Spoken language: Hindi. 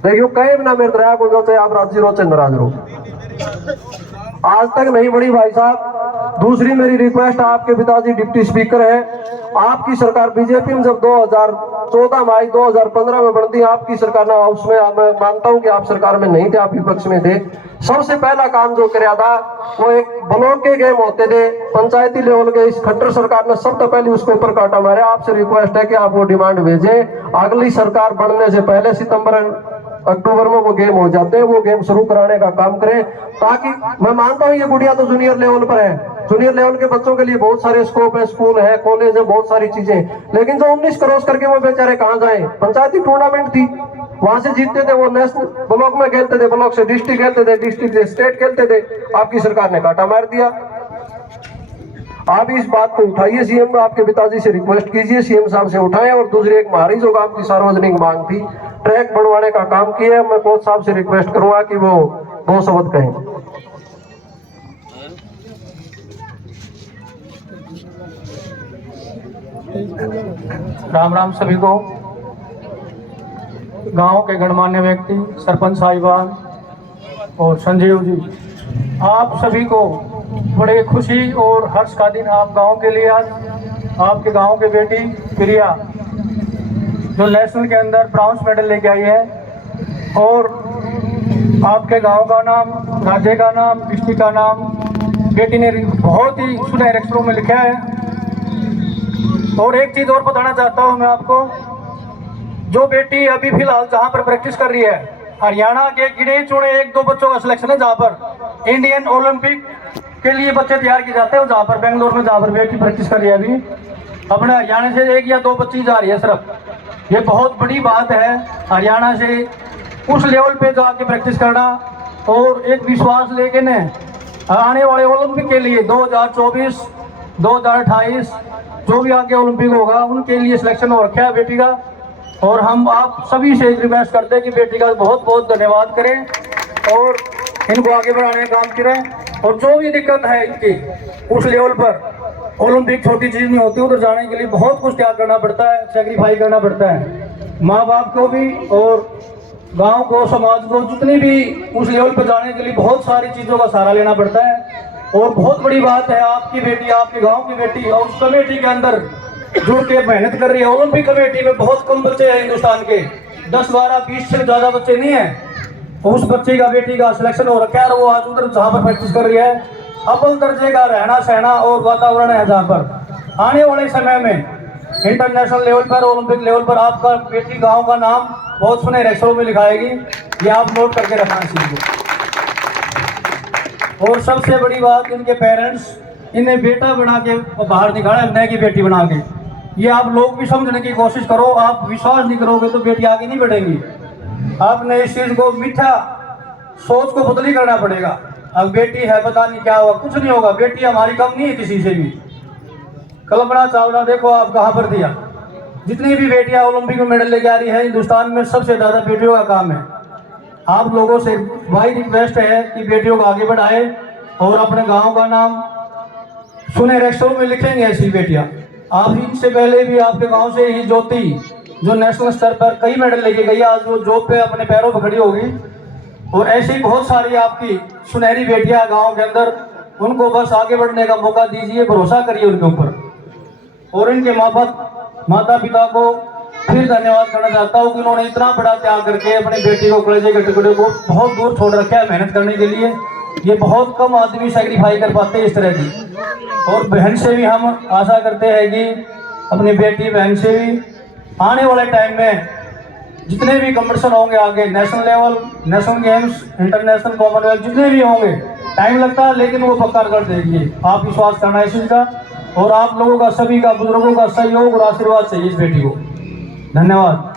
देखियो कहे ना मेरे दरिया को जो आप राजी रो चाहे नाराज रो, आज तक नहीं बढ़ी भाई साहब। दूसरी मेरी रिक्वेस्ट, आपके पिताजी डिप्टी स्पीकर है, आपकी सरकार बीजेपी में जब 2014 में आई, 2015 में बढ़ती आपकी सरकार ना, उसमें मैं मानता हूं कि आप सरकार में नहीं थे, आप विपक्ष में थे। सबसे पहला काम जो कराया था वो एक ब्लॉक के गेम होते थे पंचायती लेवल के, इस खट्टर सरकार ने सबसे पहले उसके ऊपर काटा मारा। आपसे रिक्वेस्ट है कि आप वो डिमांड भेजें, अगली सरकार बनने से पहले सितंबर अक्टूबर में वो गेम हो जाते हैं, वो गेम शुरू कराने का काम करें, ताकि मैं मानता हूं ये गुड़िया तो जूनियर लेवल पर है, जूनियर लेवल के बच्चों के लिए बहुत सारे स्कोप है, स्कूल है, कॉलेज है, बहुत सारी चीजें, लेकिन जो 19 क्रॉस करके वो बेचारे कहाँ जाए। पंचायती टूर्नामेंट थी, वहां से जीतते थे, वो नेशनल ब्लॉक में खेलते थे, ब्लॉक से डिस्ट्रिक्ट खेलते थे, डिस्ट्रिक्ट से स्टेट खेलते थे, आपकी सरकार ने काटा मार दिया। आप इस बात को उठाइए, सीएम आपके पिताजी से रिक्वेस्ट कीजिए, सीएम साहब से उठाएं। और दूसरी एक हमारी जो काम की सार्वजनिक मांग थी, ट्रैक बनवाने का काम किया, मैं कोच साहब से रिक्वेस्ट करूंगा कि वो 2 शब्द कहें। राम राम सभी को। गांव के गणमान्य व्यक्ति, सरपंच साहिबान और संजीव जी, आप सभी को बड़े खुशी और हर्ष का दिन आप गांव के लिए। आज आपके गांव के बेटी प्रिया जो नेशनल के अंदर ब्राउन्स मेडल लेके आई है, और आपके गांव का नाम, राज्य का नाम, डिस्ट्रिक्ट का नाम बेटी ने बहुत ही सुनहरे अक्षरों में लिखा है। और एक चीज़ और बताना चाहता हूं मैं आपको, जो बेटी अभी फिलहाल जहां पर प्रैक्टिस कर रही है, हरियाणा के गिने चुने 1-2 बच्चों का सिलेक्शन है जहां पर इंडियन ओलंपिक के लिए बच्चे तैयार किए जाते हैं, जहां पर बेंगलोर में जहां पर बेटी प्रैक्टिस कर रही है। अभी अपने हरियाणा से 1 या 2 बच्ची जा रही है सिर्फ। ये बहुत बड़ी बात है, हरियाणा से उस लेवल पे जाके प्रैक्टिस करना और एक विश्वास लेके ने आने वाले ओलंपिक के लिए 2024, 2028 जो भी आगे ओलंपिक होगा उनके लिए सिलेक्शन हो रखा है बेटी का। और हम आप सभी से रिक्वेस्ट करते हैं कि बेटी का बहुत बहुत धन्यवाद करें और इनको आगे बढ़ाने का काम करें। और जो भी दिक्कत है इनकी उस लेवल पर, ओलंपिक छोटी चीज़ नहीं होती, उधर जाने के लिए बहुत कुछ त्याग करना पड़ता है, सेक्रीफाई करना पड़ता है, माँ बाप को भी और गांव को, समाज को, जितनी भी उस लेवल पर जाने के लिए बहुत सारी चीज़ों का सहारा लेना पड़ता है। और बहुत बड़ी बात है, आपकी बेटी, आपके गांव की बेटी और उस कमेटी के अंदर जुड़ के मेहनत कर रही है। ओलंपिक कमेटी में बहुत कम बच्चे हैं हिंदुस्तान के, 10, 12, 20 से ज़्यादा बच्चे नहीं हैं। उस बच्चे का, बेटी का सिलेक्शन हो रखा है और वो आज उधर जहाँ पर प्रैक्टिस कर रही है, अव्वल दर्जे का रहना सहना और वातावरण है जहाँ पर। आने वाले समय में इंटरनेशनल लेवल पर, ओलंपिक लेवल पर आपका बेटी गाँव का नाम बहुत सुनहरे अक्षरों में लिखाएगी, ये आप नोट करके रखना सीखिए। और सबसे बड़ी बात, इनके पेरेंट्स इन्हें बेटा बना के बाहर निकाला, न कि बेटी बना के। ये आप लोग भी समझने की कोशिश करो, आप विश्वास नहीं करोगे तो बेटी आगे नहीं बढ़ेगी। आपने इस चीज़ को, मीठा सोच को बदली करना पड़ेगा। अब बेटी है, पता नहीं क्या होगा, कुछ नहीं होगा, बेटी हमारी कम नहीं है किसी से भी। कल्पना चावला देखो आप कहाँ पर दिया, जितनी भी बेटियां ओलंपिक में मेडल लेके आ रही है, हिंदुस्तान में सबसे ज़्यादा बेटियों का काम है। आप लोगों से भाई रिक्वेस्ट है कि बेटियों को आगे बढ़ाए और अपने गांव का नाम सुनहरे अक्षरों में लिखेंगे ऐसी बेटियां। आप इनसे पहले भी आपके गांव से ही ज्योति जो नेशनल स्तर पर कई मेडल लेके गई, आज वो जॉब पे अपने पैरों पर खड़ी होगी। और ऐसी बहुत सारी आपकी सुनहरी बेटियां गाँव के अंदर, उनको बस आगे बढ़ने का मौका दीजिए, भरोसा करिए उनके ऊपर। और इनके माता पिता को फिर धन्यवाद करना चाहता हूँ कि उन्होंने इतना बड़ा त्याग करके अपनी बेटी को, कलेजे के टुकड़े को बहुत दूर छोड़ रखा है मेहनत करने के लिए। ये बहुत कम आदमी सेक्रीफाई कर पाते हैं इस तरह की। और बहन से भी हम आशा करते हैं कि अपनी बेटी बहन से भी आने वाले टाइम में जितने भी कंपटीशन होंगे आगे, national level, national games, international, Commonwealth, जितने भी होंगे, टाइम लगता है लेकिन वो पक्का कर देगी। आप विश्वास करना है इस चीज़ का, और आप लोगों का, सभी का, बुजुर्गों का सहयोग और आशीर्वाद चाहिए इस बेटी को। धन्यवाद।